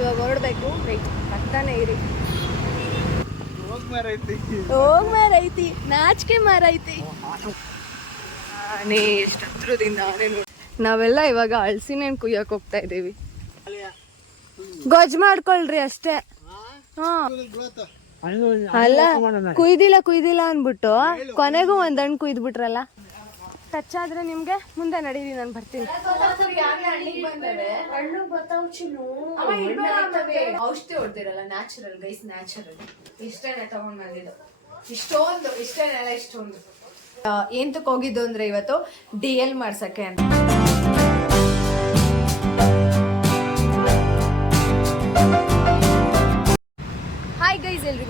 ಇವಾಗ ಹೊರಡ್ಬೇಕು. ಬರ್ತಾನೆ ಇರಿ. ಹೋಗ್ ಮಾರ ಐತಿ ನಾಚಿಕೆ ಎಷ್ಟು ಹತ್ರದಿಂದ ಆನೆ ನೋಡಿ ನಾವೆಲ್ಲ ಇವಾಗ ಅಳಸಿನೇನ್ ಕುಯ್ಯಕ್ ಹೋಗ್ತಾ ಇದೀವಿ ಗೊಜ್ ಮಾಡ್ಕೊಳ್ರಿ ಅಷ್ಟೇ. ಹಾ? ಅಲ್ಲ ಕುಯ್ದಿಲ್ಲ ಕುಯ್ದಿಲ್ಲ ಅನ್ಬಿಟ್ಟು ಕೊನೆಗೂ ಒಂದ್ ಹಣ್ಣು ಕುಯ್ದ್ಬಿಟ್ರಲ್ಲ? ಟಚ್ ಆದ್ರೆ ನಿಮ್ಗೆ ಮುಂದೆ ನಡೀರಿ, ನಾನು ಬರ್ತೀನಿ. ಔಷಧಿ ಹೊಡೆದಿರಲ್ಲ ನ್ಯಾಚುರಲ್ ಗೈಸ್ ನ್ಯಾಚುರಲ್ ಇಷ್ಟೇನೆ ತಗೊಂಡ್ ಬಂದಿದ್ದು. ಇಷ್ಟೊಂದು ಇಷ್ಟೇನೆಲ್ಲ ಇಷ್ಟೊಂದು. ಏನ್ ಹೋಗಿದ್ದು ಅಂದ್ರೆ ಇವತ್ತು ಡಿ ಎಲ್ ಮಾಡ್ಸಕ್ಕೆ ಅಂತ.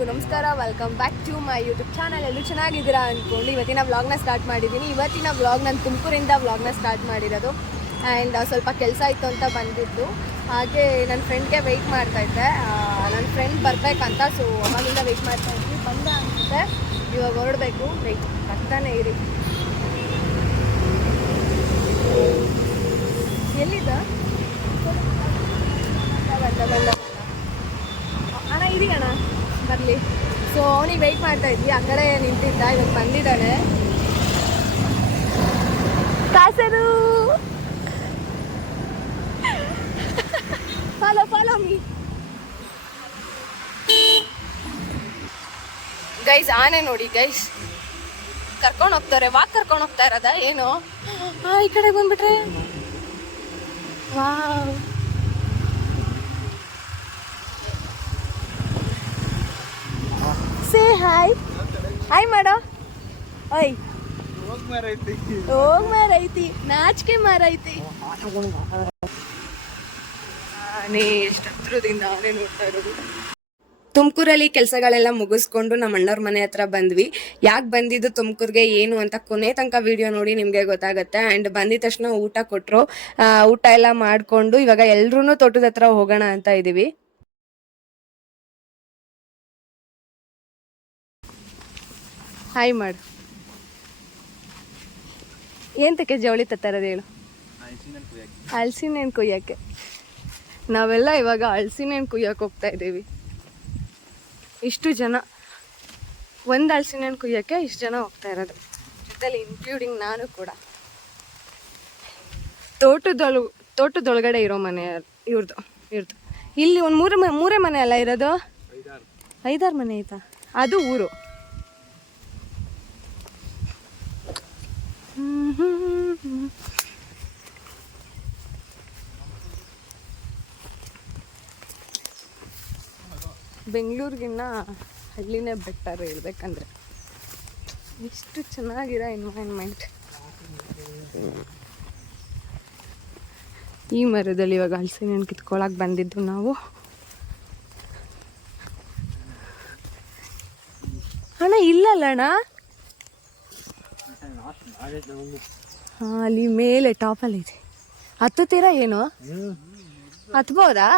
ಗೈಸ್ ಎಲ್ರಿಗೂ ನಮಸ್ಕಾರ. Welcome back to my YouTube channel ಎಲ್ಲರೂ ಚೆನ್ನಾಗಿದ್ದೀರಾ ಅಂದ್ಕೊಂಡು ಇವತ್ತಿನ ವ್ಲಾಗ್ನ ಸ್ಟಾರ್ಟ್ ಮಾಡಿದ್ದೀನಿ. ಇವತ್ತಿನ ವ್ಲಾಗ್ ನಾನು ತುಮಕೂರಿಂದ ವ್ಲಾಗ್ನ ಸ್ಟಾರ್ಟ್ ಮಾಡಿರೋದು. ಆ್ಯಂಡ್ ಸ್ವಲ್ಪ ಕೆಲಸ ಇತ್ತು ಅಂತ ಬಂದಿದ್ದು. ಹಾಗೆ ನನ್ನ ಫ್ರೆಂಡ್ಗೆ ವೆಯ್ಟ್ ಮಾಡ್ತಾ ಇದ್ದೆ. ನನ್ನ ಫ್ರೆಂಡ್ ಬರಬೇಕಂತ ಸೊ ಅವಾಗಿಂದ ವೆಯ್ಟ್ ಮಾಡ್ತಾ ಇದ್ದೀನಿ ಬಂದ ಅಂತ ಇವಾಗ ಹೊರಡಬೇಕು. ವೆಯ್ಟ್ ಬರ್ತಾನೆ ಇರಿ. ಎಲ್ಲಿದ್ದ? ಬಂದ ಬಂದ ಅಣ್ಣ ಇರಿ ಅಣ್ಣ ಬರಲಿ. ಸೊ ಅವನಿಗೆ ವೆಯ್ಟ್ ಮಾಡ್ತಾ ಇದ್ವಿ. ಆ ಕಡೆ ನಿಂತಿದ್ದ. ಇವಾಗ ಬಂದಿದ್ದಾನೆ ಕಾಸರು ಫಾಲೋ ಫಾಲೋ ಮೀ ಗೈಸ್ ಆನೆ ನೋಡಿ ಗೈಸ್ ಕರ್ಕೊಂಡು ಹೋಗ್ತಾರೆ ವಾಕ್ ಕರ್ಕೊಂಡು ಹೋಗ್ತಾ ಇರೋದ? ಏನು? ಈ ಕಡೆ ಬಂದ್ಬಿಟ್ರೆ. ವಾವ್ ಹಾಯ್ ಹಾಯ್ ಮಾಡೋ ಓಯ್ ಹೋಗ್ ಮಾರೈತಿ ನಾಚಿಕೆ ಮಾರೈತಿ ನೀ ಎಷ್ಟು ಹತ್ರದಿಂದ ನೋಡ್ತಾ ಇರೋದು. ತುಮಕೂರಲ್ಲಿ ಕೆಲಸಗಳೆಲ್ಲ ಮುಗಿಸ್ಕೊಂಡು ನಮ್ಮ ಅಣ್ಣವ್ರ ಮನೆ ಹತ್ರ ಬಂದ್ವಿ. ಯಾಕೆ ಬಂದಿದ್ದು ತುಮಕೂರ್ಗೆ ಏನು ಅಂತ ಕೊನೆ ತನಕ ವಿಡಿಯೋ ನೋಡಿ ನಿಮಗೆ ಗೊತ್ತಾಗುತ್ತೆ. ಆ್ಯಂಡ್ ಬಂದಿದ ತಕ್ಷಣ ಊಟ ಕೊಟ್ಟರು ಊಟ ಎಲ್ಲ ಮಾಡಿಕೊಂಡು ಇವಾಗ ಎಲ್ರೂ ತೋಟದ ಹತ್ರ ಹೋಗೋಣ ಅಂತ ಇದ್ದೀವಿ ಹಾಯ್ ಮಾಡು ಏಂತಕ್ಕೆ ಜವಳಿ ತತ್ತರದು ಹೇಳು? ಹಳ್ಸಿನೇನು ಕುಯ್ಯಕ್ಕೆ. ನಾವೆಲ್ಲ ಇವಾಗ ಹಳ್ಸಿನೇನು ಕುಯ್ಯಕ್ಕೆ ಹೋಗ್ತಾ ಇದ್ದೀವಿ. ಇಷ್ಟು ಜನ ಒಂದು ಹಳ್ಸಿನೇನು ಕುಯ್ಯಕ್ಕೆ ಇಷ್ಟು ಜನ ಹೋಗ್ತಾ ಇರೋದು. ಜೊತೆಲಿ ಇನ್ಕ್ಲೂಡಿಂಗ್ ನಾನು ಕೂಡ. ತೋಟದೊಳ ತೋಟದೊಳಗಡೆ ಇರೋ ಮನೆ ಇವ್ರದ್ದು ಇವ್ರದ್ದು ಇಲ್ಲಿ ಒಂದು ಮೂರು ಮೂರೇ ಮನೆ ಅಲ್ಲ ಇರೋದು? ಐದಾರು. ಮನೆ ಆಯ್ತಾ ಅದು ಊರು. ಬೆಂಗಳೂರಿಗಿನ್ನ ಹಳ್ಳಿನೇ ಬೆಟ್ಟರ್ ಹೇಳ್ಬೇಕಂದ್ರೆ. ಇಷ್ಟು ಚೆನ್ನಾಗಿರೋ ಎನ್ವೈರ್ಮೆಂಟ್ ಈ ಮರದಲ್ಲಿ ಇವಾಗ ಹಲಸಿನ ಹಣ್ಣು ಬಂದಿದ್ದು ನಾವು. ಅಣ್ಣ ಇಲ್ಲಲ್ಲ ಅಣ್ಣ ಹಾ, ಅಲ್ಲಿ ಮೇಲೆ ಟಾಪಲ್ಲಿ ಇದೆ. ಹತ್ತುತ್ತೀರಾ ಏನು? ಹತ್ಬೋದಾ?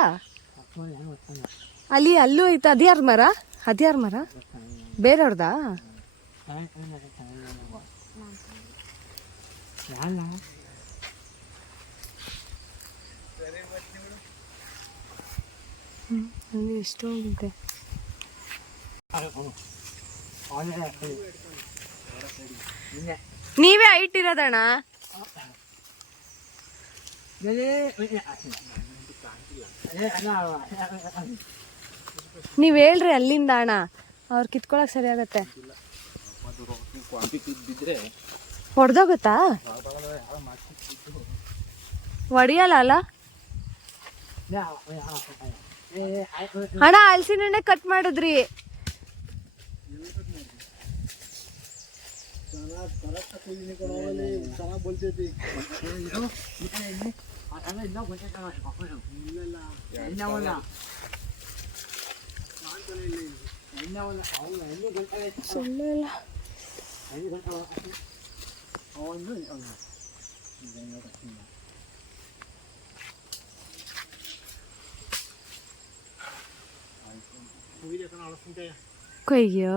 ಅಲ್ಲಿ, ಅಲ್ಲೂ ಐತೆ. ಅದ್ಯಾರ ಮರ? ಅದ್ಯಾರ ಮರ? ಬೇರೆಯವ್ರದಾ? ಅಲ್ಲಿ ಎಷ್ಟೊಂದಿದೆ ನೀವೇ ಹೈಟ್ ಇರೋದಣ್ಣ ನೀವ್ ಹೇಳ್ರಿ ಅಲ್ಲಿಂದ ಅಣ್ಣ ಅವ್ರು ಕಿತ್ಕೊಳಕ್ ಸರಿ ಆಗತ್ತೆ ಹೊಡ್ದೋಗುತ್ತಾ ಹೊಡಿಯಲ್ಲ ಅಲ್ಲ ಅಣ್ಣ ಹಲಸಿನ ಕಟ್ ಮಾಡಿದ್ರಿ ಚೆನ್ನಾಗ್ ಬಲ್ತೈತಿ ಸುಳ್ಳು ಇಲ್ಲ ಅಯ್ಯೋ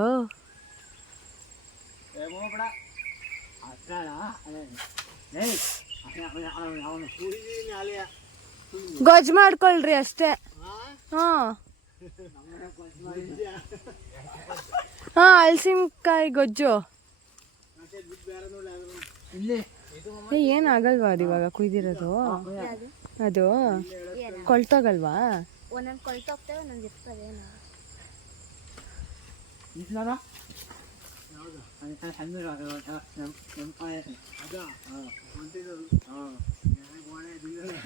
ಗೊಜ್ಜ್ ಮಾಡ್ಕೊಳ್ರಿ ಅಷ್ಟೇ. ಹಾ. ಹಾ ಹಲಸಿನಕಾಯಿ ಗೊಜ್ಜು. ಏನಾಗಲ್ವಾ ಅದು ಇವಾಗ ಕುಯ್ದಿರೋದು? ಅದು ಕೊಳ್ತೋಗಲ್ವಾ? ಒಂದೊಂದು ಕೊಳ್ತೋಗ್ತೇವೆ ಒಂದೊಂದು ಇರ್ತದೆ ಸಣ್ಣ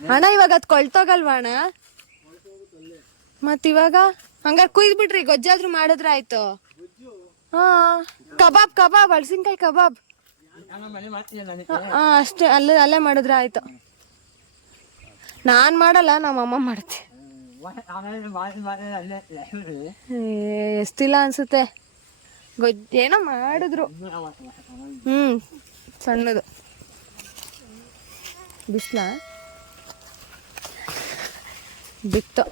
ಅಣ್ಣ ಇವಾಗ ಅದು ಕೊಳ್ತೋಗಲ್ವಾ ಅಣ್ಣ? ಮತ್ ಇವಾಗ? ಹಂಗಾರೆ ಕುಯ್ದ್ಬಿಟ್ರಿ ಗೊಜ್ಜಾದ್ರೂ ಮಾಡಿದ್ರೆ ಆಯ್ತು. ಹಾ. ಕಬಾಬ್ ಕಬಾಬ್ ಹಳಸಿನ್ಕಾಯಿ ಕಬಾಬ್. ಮಾಡ್ತೀನಿ ಹಾ ಅಷ್ಟೇ ಅಲ್ಲ ಅಲ್ಲೇ ಮಾಡಿದ್ರೆ ಆಯ್ತು. ನಾನ್ ಮಾಡಲ್ಲ ನಮ್ಮ ಅಮ್ಮ ಮಾಡುತ್ತೆ ಆಮೇಲೆ ಮಾಡಿ ಮಾಡಿ ಅಲ್ಲೇ ಹೆಸರು ಏ, ಎಷ್ಟಿಲ್ಲ ಅನ್ಸುತ್ತೆ. ಏನೋ ಮಾಡಿದ್ರು. ಹ್ಮ್, ಸಣ್ಣದು. ಬಿಸ್ಲ? ಬಿತ್ತು.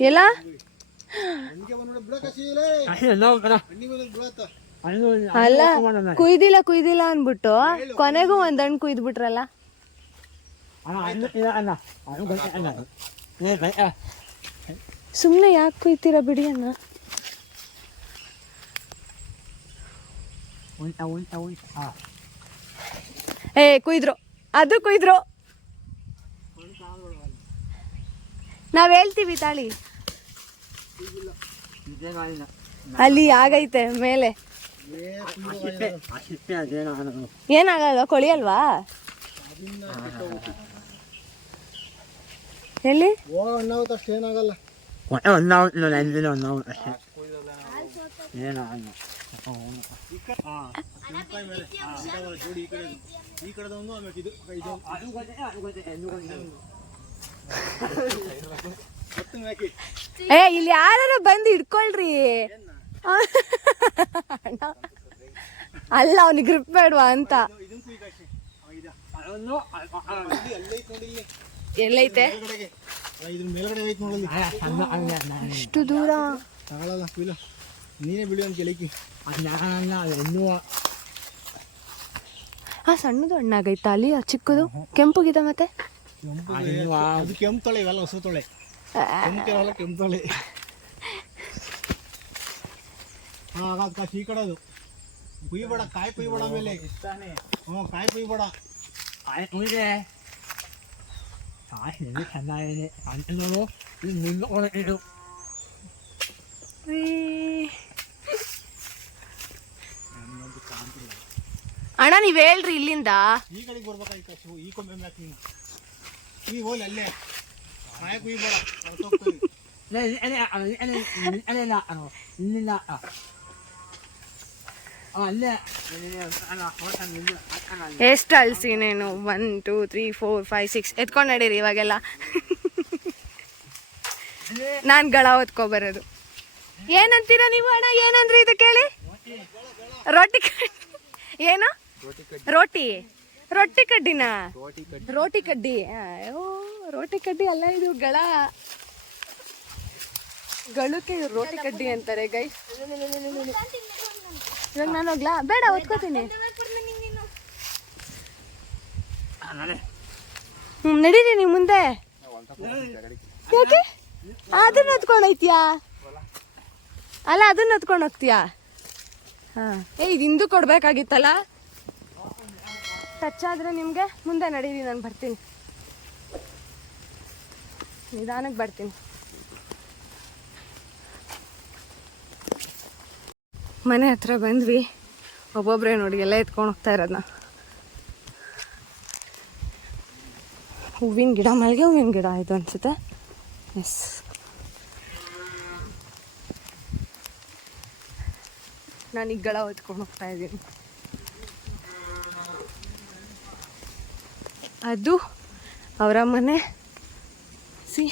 ಎಲ್ಲ? ಅಲ್ಲ, ಕುಯ್ದಿಲ್ಲ ಕುಯ್ದಿಲ್ಲ ಅನ್ಬಿಟ್ಟು ಕೊನೆಗೂ ಒಂದ್ ಹಣ್ಣು ಕುಯ್ದ್ಬಿಟ್ರಲ್ಲ? ಅಣ್ಣ ಅಣ್ಣ ಅಣ್ಣ ಸುಮ್ನೆ ಯಾಕೆ ಕುಯ್ತೀರಾ ಬಿಡಿ ಅಣ್ಣ ಏ ಕುಯ್ದ್ರು ಅದು ಕುಯ್ದ್ರು ನಾವ್ ಹೇಳ್ತೀವಿ ತಾಳಿ ಅಲ್ಲಿ ಆಗೈತೆ ಮೇಲೆ ಏನಾಗಲ್ವಾ ಕೊಳಿಯಲ್ವಾ ಎಲ್ಲಿ? ಅಷ್ಟು ಏನಾಗಲ್ಲ. ಏನೋ ಏ ಇಲ್ಲಿ ಯಾರು ಬಂದು ಹಿಡ್ಕೊಳ್ರಿ. ಅಲ್ಲ ಅವನಿಗೆ ಗ್ರಿಪ್ ಬೇಡವಾ ಅಂತ. ಎಲ್ಲೈತೆ? ಅಷ್ಟು ಎಷ್ಟು ದೂರ. ತಗೊಳ್ಳಲ್ಲ ಕುಯ್ಲ. ನೀನೇ ಬಿಡು ಅಂತ ಕೆಳಕಿ ಅನ್ನ ಇನ್ನೂ ಆ ಸಣ್ಣದು ಹಣ್ಣಾಗೈತಾ ಅಲ್ಲಿ ಆ ಚಿಕ್ಕದು? ಕೆಂಪುಗಿದೆ ಮತ್ತೆ? ಕೆಂಪು ಅದು ಕೆಂಪು ತೊಳೆ ಇವೆಲ್ಲ ಹೊಸ ತೊಳೆ. ಕೆಂಪು ಕೆಲವೆಲ್ಲ ಕೆಂಪು ತೊಳೆ. ಈ ಕಡೆ ಅದು. ಕುಯ್ಬೇಡ ಕಾಯಿ ಕುಯ್ಬೇಡ ಆಮೇಲೆ. ಹ್ಞೂ ಕಾಯಿ ಕುಯ್ಬೇಡ. ಆಯ್ತು ಉಳಿದೆ ಕಾಯಿ ಎಲ್ಲಿ ಚೆನ್ನಾಗಿದೆ ಅಂಟನೋರು ಇದು ನಿಲ್ಲ ಇದು ಅಣ್ಣ ನೀವ್ ಹೇಳ್ರಿ ಇಲ್ಲಿಂದ ಈ ಕಡೆಗೆ ಬರ್ಬೇಕಾಗಿ ಕಸು ಈ ಕೊಂಬೆ ಮ್ಯಾಕ್ ನೀನು ಈ ಹೋಲ್ ಅಲ್ಲೇ ಕಾಯಿ ಕುಯ್ಬೇಡ ಹೊರ್ಟೋಗ್ತದೆ. ಎಷ್ಟು ಅಲ್ಸಿ ನೀನು? One two three four five six ಎತ್ಕೊಂಡು ನಡೀರಿ ಇವಾಗೆಲ್ಲ. ನಾನು ಗಳ ಹೊತ್ಕೊ ಬರೋದು ಏನಂತೀರಾ ನೀವು ಅಣ್ಣ? ಏನಂದ್ರಿ ಇದು ಕೇಳಿ? ರೊಟ್ಟಿ ಏನು? ರೋಟಿ ರೊಟ್ಟಿ ಕಡ್ಡಿನ? ರೋಟಿ ಕಡ್ಡಿ. ಓ ರೋಟಿ ಕಡ್ಡಿ ಅಲ್ಲ ಇದು ಗಳ. ಗಳಕ್ಕೆ ರೋಟಿ ಕಡ್ಡಿ ಅಂತಾರೆ ಗೈ ಇವಾಗ ನಾನು ಹೋಗ್ಲಾ? ಬೇಡ ಓದ್ಕೋತೀನಿ ಹ್ಞೂ ನಡೀರಿ ನೀವು ಮುಂದೆ. ಅದನ್ನ ಹೊತ್ಕೊಂಡು ಹೋಯ್ತೀಯಾ? ಅಲ್ಲ, ಅದನ್ನ ಹೊತ್ಕೊಂಡು ಹೋಗ್ತೀಯಾ? ಹಾಂ. ಏ, ಇದು ಹಿಂದೂ ಕೊಡ್ಬೇಕಾಗಿತ್ತಲ್ಲ? ಟಚ್ ಆದ್ರೆ ನಿಮಗೆ? ಮುಂದೆ ನಡೀರಿ, ನಾನು ಬರ್ತೀನಿ. ನಿಧಾನಕ್ಕೆ ಬರ್ತೀನಿ. ಮನೆ ಹತ್ರ ಬಂದ್ವಿ. ಒಬ್ಬೊಬ್ಬರೇ ನೋಡಿ ಎಲ್ಲ ಎತ್ಕೊಂಡು ಹೋಗ್ತಾ ಇರೋದನ್ನ ಹೂವಿನ ಗಿಡ, ಮಲ್ಲಿಗೆ ಹೂವಿನ ಗಿಡ ಇದು ಅನ್ಸುತ್ತೆ. ಎಸ್ ನಾನು ಈಗ ಗಳ ಹೊತ್ಕೊಂಡು ಹೋಗ್ತಾ ಇದ್ದೀನಿ. ಅದು ಅವರ ಮನೆ. ಸಿ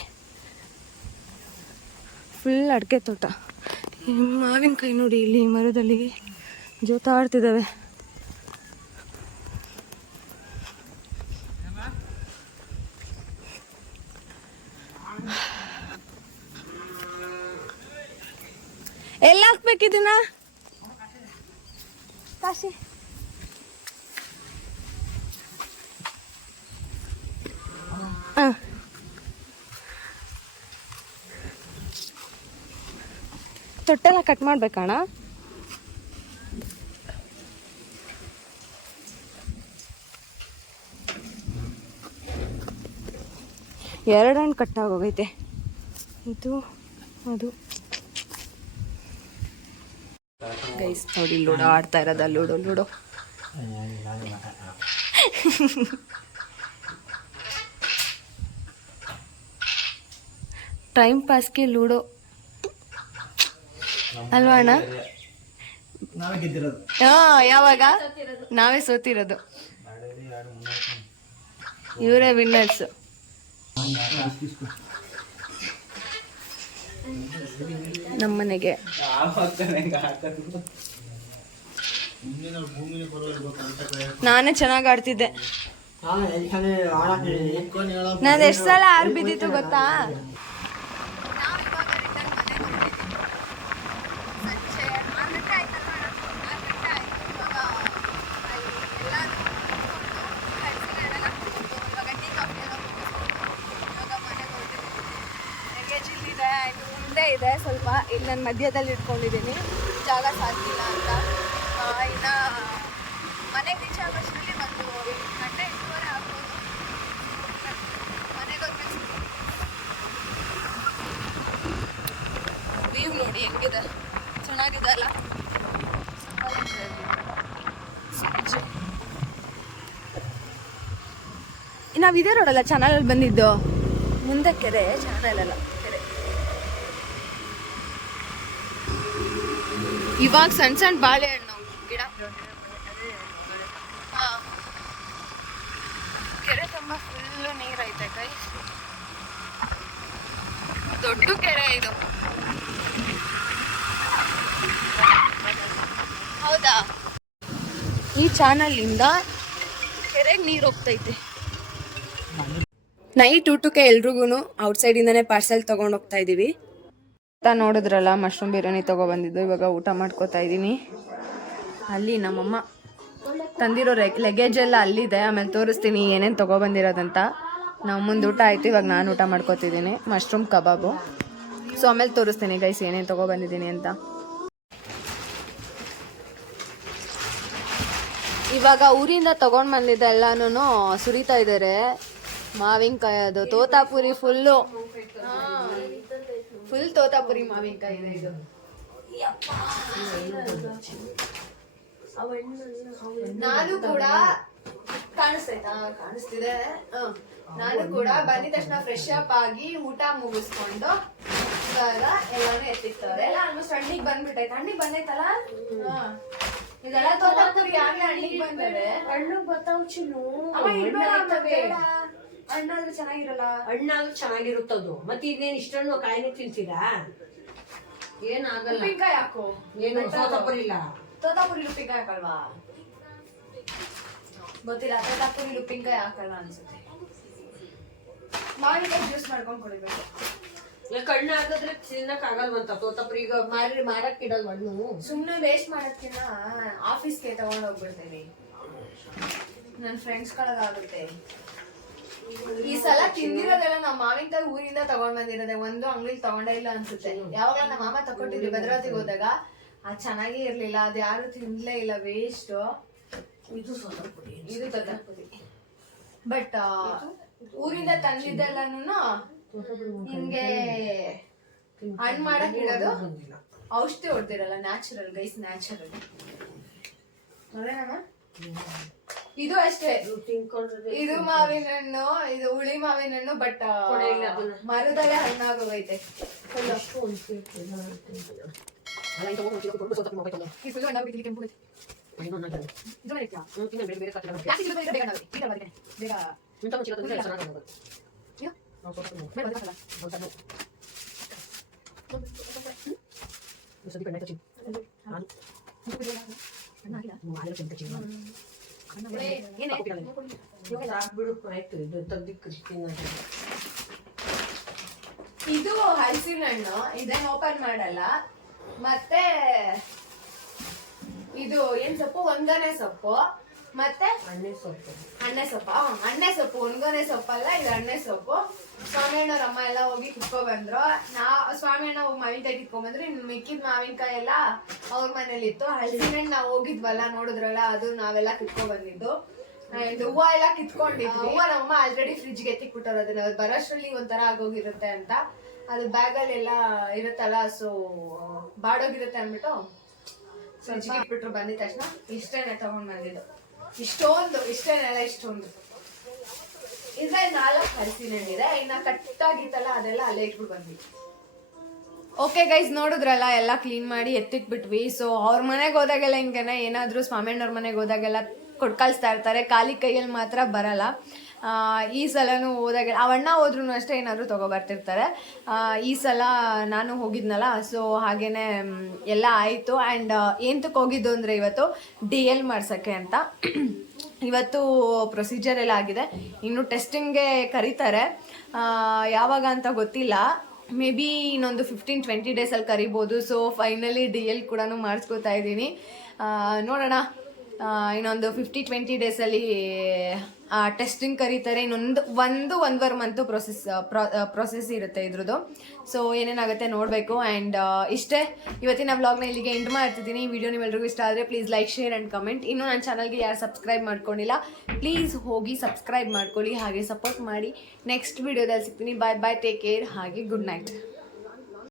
ಫುಲ್ ಅಡಿಕೆ ತೋಟ. ಮಾವಿನಕಾಯಿ ನೋಡಿ ಇಲ್ಲಿ ಮರದಲ್ಲಿ ಜೋತಾಡ್ತಿದ್ದಾವೆ ಎಲ್ಲ ಹಾಕ್ಬೇಕಿದನ್ನ ಕಾಶಿ. ತೊಟ್ಟೆಲ್ಲ ಕಟ್ ಮಾಡ್ಬೇಕಣ್ಣ. ಎರಡು ಹಣ್ಣು ಕಟ್ ಆಗೋಗೈತೆ. ಇದು, ಅದು. ಗೈಸ್, ನೋಡಿ, ಲೂಡೋ ಆಡ್ತಾ ಇರೋದ, ಲೂಡೋ ಲೂಡೋ. ಟೈಮ್ ಪಾಸ್ಗೆ ಲೂಡೋ ಅಲ್ವಾ ಅಣ್ಣ? ಹಾ ಯಾವಾಗ? ನಾವೇ ಸೋತಿರೋದು. ಇವರೇ ವಿನ್ನರ್ಸ್ ನಮ್ಮನೆಗೆ. ಮುಂದಿನ ಭೂಮಿನ ಬರೋದು ನಾನೇ ಚೆನ್ನಾಗಿ ಆಡ್ತಿದ್ದೆ. ನಾನು ಎಷ್ಟ್ ಸಲ ಆಡಾಕಿದ್ದೀನಿ ನಾನು ಎಷ್ಟು ಸಲ ಆರ್ ಬಿದ್ದಿತ್ತು ಗೊತ್ತಾ ಮುಂದೆ ಇದೆ ಸ್ವಲ್ಪ ಇಲ್ಲಿ ನಾನು ಮಧ್ಯದಲ್ಲಿ ಇಟ್ಕೊಂಡಿದ್ದೀನಿ. ಜಾಗ ಸಾಧ್ಯಿಲ್ಲ ಅಂತ. ಇನ್ನು ಮನೆ ಮನೆಗೆ ರೀಚ್ ಆಗೋಷ್ಟರಲ್ಲಿ ಒಂದು ಗಂಟೆ ಎಂಟೂವರೆ ಆಗ್ಬೋದು. ಮನೆಗೆ ವ್ಯೂ ನೋಡಿ ಹೆಂಗಿದೆ? ಚೆನ್ನಾಗಿದೆ ಅಲ್ಲ ನಾವು ಇದೇ ರೋಡಲ್ಲ ಚಾನಲಲ್ಲಿ ಬಂದಿದ್ದು? ಮುಂದಕ್ಕೆ ಚಾನಲ್ ಅಲ್ಲ ಕೆರೆ ಇವಾಗ ಸಣ್ಣ ಸಣ್ಣ ಬಾಳೆಹಣ್ಣು ಗಿಡ. ಕೆರೆ ತುಂಬ ಫುಲ್ಲು ನೀರೈತೆ ಕೈ ದೊಡ್ಡ ಕೆರೆ ಇದು. ಹೌದಾ? ಈ ಚಾನಲಿಂದ ಕೆರೆಗೆ ನೀರು ಹೋಗ್ತೈತೆ. ನೈಟ್ ಊಟಕ್ಕೆ ಎಲ್ರಿಗೂ ಔಟ್ಸೈಡಿಂದನೇ ಪಾರ್ಸೆಲ್ ತೊಗೊಂಡು ಹೋಗ್ತಾ ಇದ್ದೀವಿ ಊಟ ನೋಡಿದ್ರಲ್ಲ ಮಶ್ರೂಮ್ ಬಿರಿಯಾನಿ ತೊಗೊಬಂದಿದ್ದು, ಇವಾಗ ಊಟ ಮಾಡ್ಕೋತಾ ಇದ್ದೀನಿ. ಅಲ್ಲಿ ನಮ್ಮಮ್ಮ ತಂದಿರೋ ಲಗೇಜ್ ಎಲ್ಲ ಅಲ್ಲಿದೆ, ಆಮೇಲೆ ತೋರಿಸ್ತೀನಿ ಏನೇನು ತೊಗೊಬಂದಿರೋದಂತ. ನಾವು ಮುಂದೆ ಊಟ ಆಯಿತು, ಇವಾಗ ನಾನು ಊಟ ಮಾಡ್ಕೋತಿದ್ದೀನಿ ಮಶ್ರೂಮ್ ಕಬಾಬು. ಸೊ ಆಮೇಲೆ ತೋರಿಸ್ತೀನಿ ಗೈಸ್ ಏನೇನು ತೊಗೊಬಂದಿದ್ದೀನಿ ಅಂತ. ಇವಾಗ ಊರಿಂದ ತೊಗೊಂಡು ಬಂದಿದ್ದ ಎಲ್ಲಾನು ಸುರಿತಾ ಇದ್ದಾರೆ ಮಾವಿನಕಾಯಿ ಅದು, ತೋತಾಪುರಿ ಫುಲ್ಲು ಫುಲ್ ತೋತಾಪುರಿ ಮಾವಿನಕಾಯಿ ಇದೆ ಇದು. ನಾನು ಕೂಡ ಕಾಣಿಸ್ತೈತಾ ಕಾಣಿಸ್ತಿದೆ. ನಾನು ಕೂಡ ಬಂದಿದ ತಕ್ಷಣ ಫ್ರೆಶ್ ಅಪ್ ಆಗಿ ಊಟ ಮುಗಿಸ್ಕೊಂಡು ಇವಾಗ ಎಲ್ಲಾನು ಎತ್ತಿಕ್ತಾರೆ ಎಲ್ಲ ಆಲ್ಮೋಸ್ಟ್ ಹಣ್ಣಿಗೆ ಬಂದ್ಬಿಟ್ಟೈತೆ ಹಣ್ಣಿಗೆ ಬಂದೈತಲ್ಲ? ಹ. ಇದೆಲ್ಲ ತೋತಾಪುರಿ ಆಗ್ಲೇ ಹಣ್ಣಿಗೆ ಬಂದಿದೆ. ಹಣ್ಣು ಬರ್ತಾವ್ ಚಿನ್ನು. ಹಣ್ಣಾದ್ರೆ ಚೆನ್ನಾಗಿರಲ್ಲ? ಹಣ್ಣಾದ್ರೂ ಚೆನ್ನಾಗಿರುತ್ತದು ಮತ್ತೆ ಇನ್ನೇನ್ ಇಷ್ಟನ್ನು ಕಾಯಿನೂ ತಿಂತೀರಾ? ಏನಾಗಲ್ಲ. ಉಪ್ಪಿನಕಾಯಿ ಹಾಕು. ಏನು ಸೋತಪುರಿಲ್ಲ? ತೋತಾಪುರಿ ಉಪ್ಪಿನಕಾಯಿ ಹಾಕಲ್ವಾ? ಗೊತ್ತಿಲ್ಲ ತೋತಾಪುರಿ ಉಪ್ಪಿನಕಾಯಿ ಹಾಕಲ್ಲ ಅನ್ಸುತ್ತೆ. ಮಾವಿನಕಾಯಿ ಜ್ಯೂಸ್ ಮಾಡ್ಕೊಂಡು ಕುಡಿಬೇಕು. ಯಾಕೆ ಹಣ್ಣು ಹಾಕಿದ್ರೆ ತಿನ್ನಕ್ ಆಗಲ್ವಂತ ತೋತಪುರಿ ಈಗ ಮಾರಿ ಮಾರಕ್ ಇಡಲ್ ಹಣ್ಣು? ಸುಮ್ನೆ ವೇಸ್ಟ್ ಮಾಡೋದ್ಕಿನ್ನ ಆಫೀಸ್ಗೆ ತಗೊಂಡ್ ಹೋಗ್ಬಿಡ್ತೀನಿ. ನನ್ನ ಫ್ರೆಂಡ್ಸ್ ಆಗುತ್ತೆ ಈ ಸಲ ತಿಂದಿರೋದೆಲ್ಲ ನಮ್ಮ ಮಾವಿನಕಾಯಿ ಊರಿಂದ ತಗೊಂಡ್ ಬಂದಿರೋದೆ. ಒಂದು ಅಂಗಡಿಲಿ ತಗೊಂಡೇ ಇಲ್ಲ ಅನ್ಸುತ್ತೆ. ಯಾವಾಗ ನಮ್ಮ ಮಾಮ ತಗೊಂಡಿದ್ವಿ ಭದ್ರಾವತಿಗೆ ಹೋದಾಗ. ಅದ್ ಚೆನ್ನಾಗೇ ಇರ್ಲಿಲ್ಲ. ಅದ್ ಯಾರು ತಿನ್ಲೇ ಇಲ್ಲ ವೇಸ್ಟ್ ಇದು ಇದು ತಗೊಳ್ಳಿ ಬಟ್ ಊರಿಂದ ತಂದಿದ್ದೆಲ್ಲನು ಹಿಂಗೆ ಹಣ್ಣು ಮಾಡಕ್ ಇಡೋದು ಔಷಧಿ ಹೊಡ್ದಿರಲ್ಲ ನ್ಯಾಚುರಲ್ ಗೈಸ್ ನ್ಯಾಚುರಲ್ ಇದು ಅಷ್ಟೇ. ಇದು ಮಾವಿನ ಹಣ್ಣು ಇದು ಹುಳಿ ಮಾವಿನ ಹಣ್ಣು ಬಟ್. ಮರದಲ್ಲೇ ಹಣ್ಣಾಗೋಗೈತೆ. ಬೇಗ ಇದು ಹಲಸಿನ ಹಣ್ಣು ಇದನ್ನ ಓಪನ್ ಮಾಡಲ್ಲ. ಮತ್ತೆ ಇದು ಏನ್ ಸೊಪ್ಪು? ಒಂದನೇ ಸೊಪ್ಪು. ಮತ್ತೆ? ಅಣ್ಣೆ ಸೊಪ್ಪು. ಅಣ್ಣೆ ಸೊಪ್ಪ. ಅಣ್ಣೆ ಸೊಪ್ಪು. ಒಣಗೊನೆ ಸೊಪ್ಪಲ್ಲ ಇದು ಅಣ್ಣೆ ಸೊಪ್ಪು. ಸ್ವಾಮಿಯಣ್ಣವ್ರ ಅಮ್ಮ ಎಲ್ಲ ಹೋಗಿ ಕಿತ್ಕೊ ಬಂದ್ರು ನಾ ಸ್ವಾಮಿಯಣ್ಣ ಹೋಗಿ ಮಾವಿನಕಾಯಿ ಕಿತ್ಕೊಂಡ್ ಬಂದ್ರು ಇನ್ನು ಮಿಕ್ಕಿದ ಮಾವಿನಕಾಯಿ ಎಲ್ಲ ಅವ್ರ ಮನೇಲಿ ಇತ್ತು ನಾವು ಹೋಗಿದ್ವಲ್ಲ ನೋಡಿದ್ರಲ್ಲ ಅದು ನಾವೆಲ್ಲ ಕಿತ್ಕೊ ಬಂದಿದ್ದು ಹೂವ ಎಲ್ಲ ಕಿತ್ಕೊಂಡಿದ್ವಿ. ಹೂವ ನಮ್ಮಮ್ಮ ಆಲ್ರೆಡಿ ಫ್ರಿಜ್ಗೆ ಎತ್ತಿಕ್ಬಿಟ್ಟರು ಅದನ್ನ ಅದು ಬರೋಷ್ಟ್ರಲ್ಲಿ ಒಂಥರ ಆಗೋಗಿರುತ್ತೆ ಅಂತ. ಅದು ಬ್ಯಾಗಲ್ಲಿ ಎಲ್ಲ ಇರುತ್ತಲ್ಲ ಸೊ ಬಾಡೋಗಿರುತ್ತೆ ಅಂದ್ಬಿಟ್ಟು ಫ್ರಿಜ್ಗೆ ಇಟ್ಬಿಟ್ರು ಬಂದಿದ ತಕ್ಷಣ. ಇಷ್ಟೇನೆ ತಗೊಂಡ್ ಬಂದಿದ್ದು ಇಷ್ಟೊಂದು, ಇಷ್ಟೇನೆಲ್ಲ, ಇಷ್ಟೊಂದು. ಇದ್ರೆ ನಾಲ್ಕು ಹಲಸಿನಣ್ಣಿದೆ ಇನ್ನ ಕಟ್ಟಾಗಿತ್ತಲ್ಲ, ಅದೆಲ್ಲ ಅಲ್ಲೇ ಇಟ್ಬಿಟ್ಟು ಬಂದ್ವಿ. ಓಕೆ ಗೈಸ್ ನೋಡಿದ್ರಲ್ಲ, ಎಲ್ಲ ಕ್ಲೀನ್ ಮಾಡಿ ಎತ್ತಿಟ್ಬಿಟ್ವಿ. ಸೊ ಅವ್ರ ಮನೆಗೆ ಹೋದಾಗೆಲ್ಲ ಹಿಂಗೆ ಏನಾದರೂ ಸ್ವಾಮಿಯಣ್ಣವ್ರ ಮನೆಗೆ ಹೋದಾಗೆಲ್ಲ ಕೊಟ್ಟು ಇರ್ತಾರೆ. ಖಾಲಿ ಕೈಯಲ್ಲಿ ಮಾತ್ರ ಬರಲ್ಲ. ಈ ಸಲನೂ ಹೋದಾಗೆಲ್ಲ ಅವಣ್ಣ ಹೋದ್ರೂ ಅಷ್ಟೇ ಏನಾದರೂ ತೊಗೊಬರ್ತಿರ್ತಾರೆ. ಈ ಸಲ ನಾನು ಹೋಗಿದ್ನಲ್ಲ ಸೊ ಹಾಗೇನೆ ಮ್, ಎಲ್ಲ ಆಯಿತು. ಆ್ಯಂಡ್ ಏಂತಕ್ಕೆ ಹೋಗಿದ್ದು ಅಂದರೆ ಇವತ್ತು ಡಿ ಎಲ್ ಮಾಡ್ಸೋಕ್ಕೆ ಅಂತ. ಇವತ್ತು ಪ್ರೊಸೀಜರ್ ಎಲ್ಲ ಆಗಿದೆ. ಇನ್ನು ಟೆಸ್ಟಿಂಗ್ಗೆ ಕರೀತಾರೆ. ಯಾವಾಗ ಅಂತ ಗೊತ್ತಿಲ್ಲ. ಮೇ ಬಿ ಇನ್ನೊಂದು ಫಿಫ್ಟೀನ್ ಟ್ವೆಂಟಿ ಡೇಸಲ್ಲಿ ಕರಿಬೋದು. ಸೊ ಫೈನಲಿ ಡಿ ಎಲ್ ಕೂಡ ಮಾಡಿಸ್ಕೋತಾ ಇದ್ದೀನಿ. ನೋಡೋಣ. ಇನ್ನೊಂದು ಫಿಫ್ಟಿ ಟ್ವೆಂಟಿ ಡೇಸಲ್ಲಿ ಟೆಸ್ಟಿಂಗ್ ಕರೀತಾರೆ. ಇನ್ನೊಂದು, ಒಂದು, ಒಂದುವರೆ ಮಂತು ಪ್ರೊಸೆಸ್ ಪ್ರೊಸೆಸ್ ಇರುತ್ತೆ ಇದ್ರದ್ದು. ಸೊ ಏನೇನಾಗುತ್ತೆ ನೋಡಬೇಕು. ಆ್ಯಂಡ್ ಇಷ್ಟೇ. ಇವತ್ತಿನ ವ್ಲಾಗ್ನ ಇಲ್ಲಿಗೆ ಎಂಡ್ ಮಾಡ್ತಿದ್ದೀನಿ. ಈ ವಿಡಿಯೋ ನಿಮ್ಮೆಲ್ರಿಗೂ ಇಷ್ಟ ಆದರೆ please like share and comment ಇನ್ನೂ ನನ್ನ ಚಾನಲ್ಗೆ ಯಾರು ಸಬ್ಸ್ಕ್ರೈಬ್ ಮಾಡ್ಕೊಂಡಿಲ್ಲ ಪ್ಲೀಸ್ ಹೋಗಿ ಸಬ್ಸ್ಕ್ರೈಬ್ ಮಾಡ್ಕೊಳ್ಳಿ. ಹಾಗೆ ಸಪೋರ್ಟ್ ಮಾಡಿ. ನೆಕ್ಸ್ಟ್ ವಿಡಿಯೋದಲ್ಲಿ ಸಿಗ್ತೀನಿ. ಬಾಯ್ ಬಾಯ್ ಟೇಕ್ ಕೇರ್ ಹಾಗೆ ಗುಡ್ ನೈಟ್